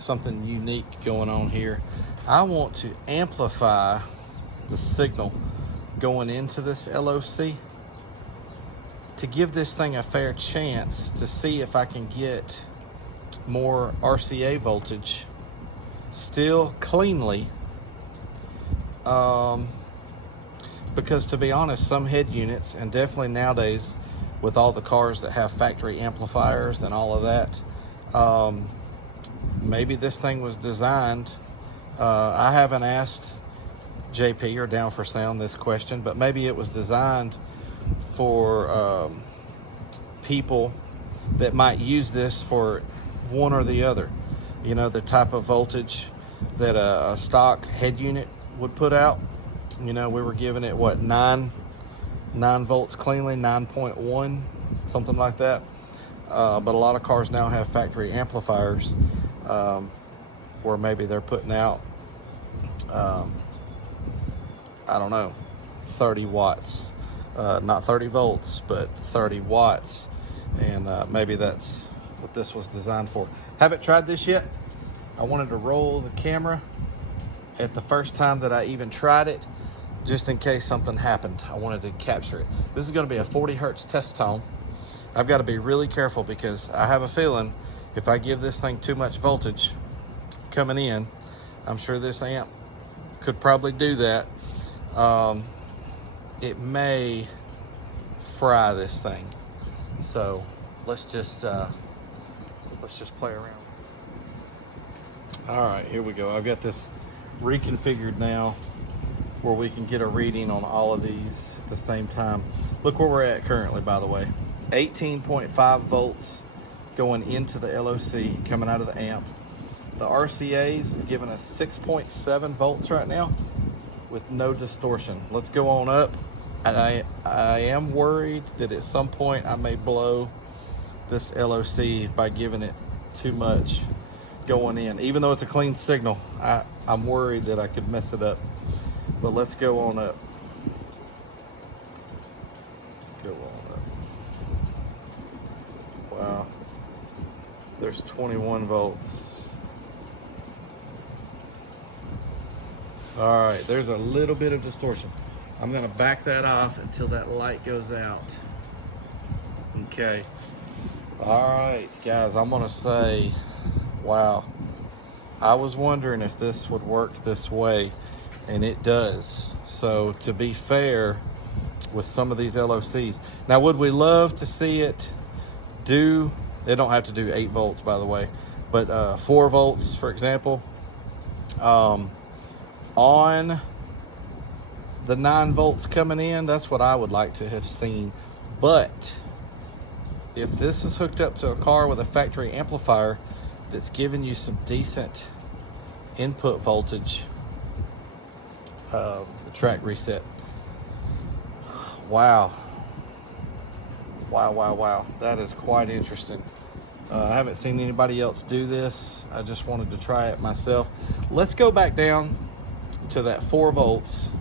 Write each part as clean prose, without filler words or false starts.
got something unique going on here. I want to amplify the signal going into this LOC to give this thing a fair chance to see if I can get more RCA voltage still cleanly. Because to be honest, some head units, and definitely nowadays with all the cars that have factory amplifiers and all of that, maybe this thing was designed, I haven't asked JP or Down for Sound this question, but maybe it was designed for people that might use this for one or the other. You know, the type of voltage that a stock head unit would put out. You know, we were giving it what, 9 volts cleanly, 9.1, something like that. But a lot of cars now have factory amplifiers where maybe they're putting out, I don't know, 30 watts, not 30 volts, but 30 watts. And maybe that's what this was designed for. Haven't tried this yet. I wanted to roll the camera at the first time that I even tried it, just in case something happened. I wanted to capture it. This is going to be a 40 hertz test tone. I've got to be really careful because I have a feeling if I give this thing too much voltage coming in, I'm sure this amp could probably do that. It may fry this thing. So let's just play around. All right, here we go. I've got this reconfigured now where we can get a reading on all of these at the same time. Look where we're at currently, by the way. 18.5 volts going into the LOC, coming out of the amp. The RCA's is giving us 6.7 volts right now with no distortion. Let's go on up. I am worried that at some point I may blow this LOC by giving it too much going in. Even though it's a clean signal, I'm worried that I could mess it up. But let's go on up. Let's go on up. Wow. There's 21 volts. All right, there's a little bit of distortion. I'm gonna back that off until that light goes out. Okay. All right, guys, I'm gonna say, wow. I was wondering if this would work this way, and it does. So to be fair with some of these LOCs. Now, would we love to see it do, they don't have to do 8 volts, by the way, but 4 volts, for example, on the 9 volts coming in. That's what I would like to have seen. But if this is hooked up to a car with a factory amplifier that's giving you some decent input voltage, the track reset, wow, that is quite interesting. I haven't seen anybody else do this. I just wanted to try it myself. Let's go back down to that 4 volts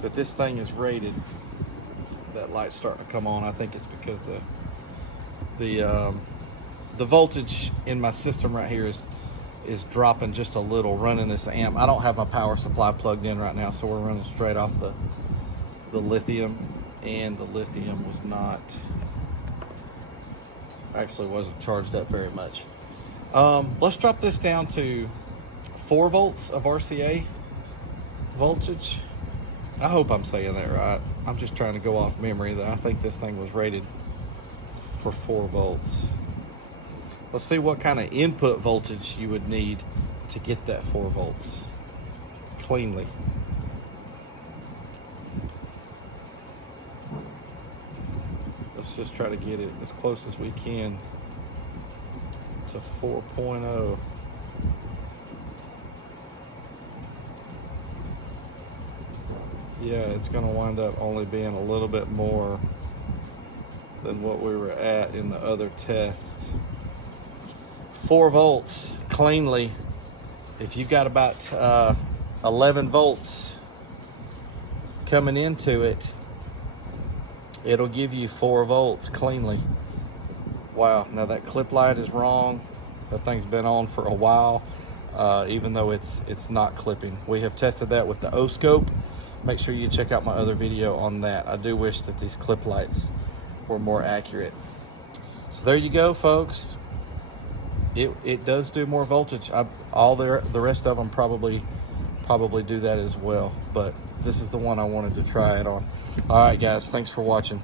that this thing is rated. That light's starting to come on. I think it's because the voltage in my system right here is dropping just a little, running this amp. I don't have my power supply plugged in right now, so we're running straight off the lithium, and the lithium was not, actually wasn't charged up very much. Let's drop this down to 4 volts of RCA voltage. I hope I'm saying that right. I'm just trying to go off memory that I think this thing was rated for 4 volts. Let's see what kind of input voltage you would need to get that 4 volts cleanly. Let's just try to get it as close as we can to 4.0. Yeah, it's going to wind up only being a little bit more than what we were at in the other test. 4 volts cleanly. If you've got about 11 volts coming into it, it'll give you 4 volts cleanly. Wow, now that clip light is wrong. That thing's been on for a while, even though it's not clipping. We have tested that with the O-scope. Make sure you check out my other video on that. I do wish that these clip lights were more accurate. So there you go, folks. It does do more voltage. All the rest of them probably do that as well, but this is the one I wanted to try it on. All right, guys, thanks for watching.